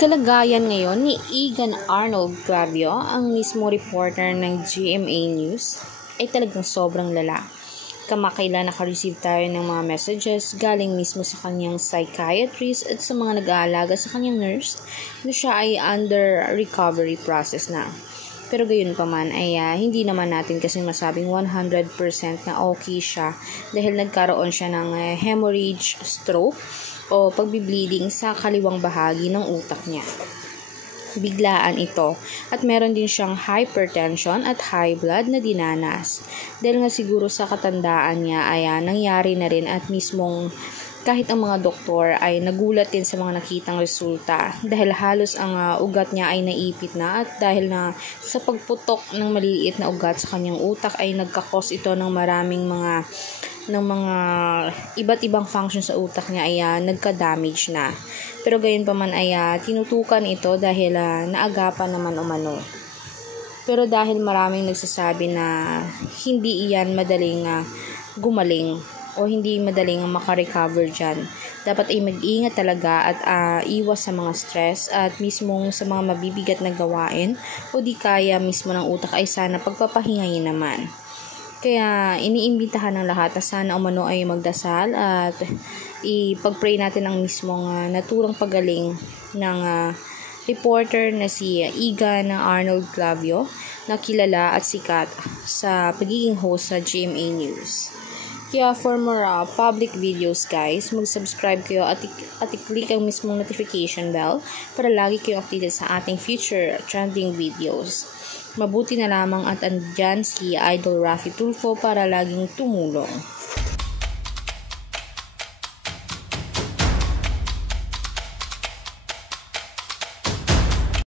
Kalagayan ngayon ni Egan Arnold Clavio, ang mismo reporter ng GMA News, ay talagang sobrang lala. Kamakailan naka-receive tayo ng mga messages galing mismo sa kanyang psychiatrist at sa mga nag-aalaga sa kanyang nurse na siya ay under recovery process na. Pero gayon pa man ay hindi naman natin kasi masabing 100% na okay siya dahil nagkaroon siya ng hemorrhage, stroke o pagbi-bleeding sa kaliwang bahagi ng utak niya. Biglaan ito at meron din siyang hypertension at high blood na dinanas. Dahil nga siguro sa katandaan niya ay nangyari na rin at mismong kahit ang mga doktor ay nagulat din sa mga nakitang resulta dahil halos ang ugat niya ay naipit na at dahil na sa pagputok ng maliliit na ugat sa kanyang utak ay nagkakos ito ng maraming mga iba't ibang function sa utak niya ay nagka-damage na. Pero gayon pa man ay tinutukan ito dahil naagapan naman umano. Pero dahil maraming nagsasabi na hindi iyan madaling gumaling o hindi madaling makarecover dyan, dapat ay mag-ingat talaga at iwas sa mga stress at mismong sa mga mabibigat na gawain o di kaya mismo ng utak ay sana pagpapahingayin naman. Kaya iniimbitahan ng lahat na sana umano ay magdasal at ipag-pray natin ang mismong naturang pagaling ng reporter na si Egan Arnold Clavio na kilala at sikat sa pagiging host sa GMA News. Kaya for more public videos guys, mag-subscribe kayo at i-click ang mismong notification bell para lagi kayo updated sa ating future trending videos. Mabuti na lamang at andyan si Idol Raffy Tulfo para laging tumulong.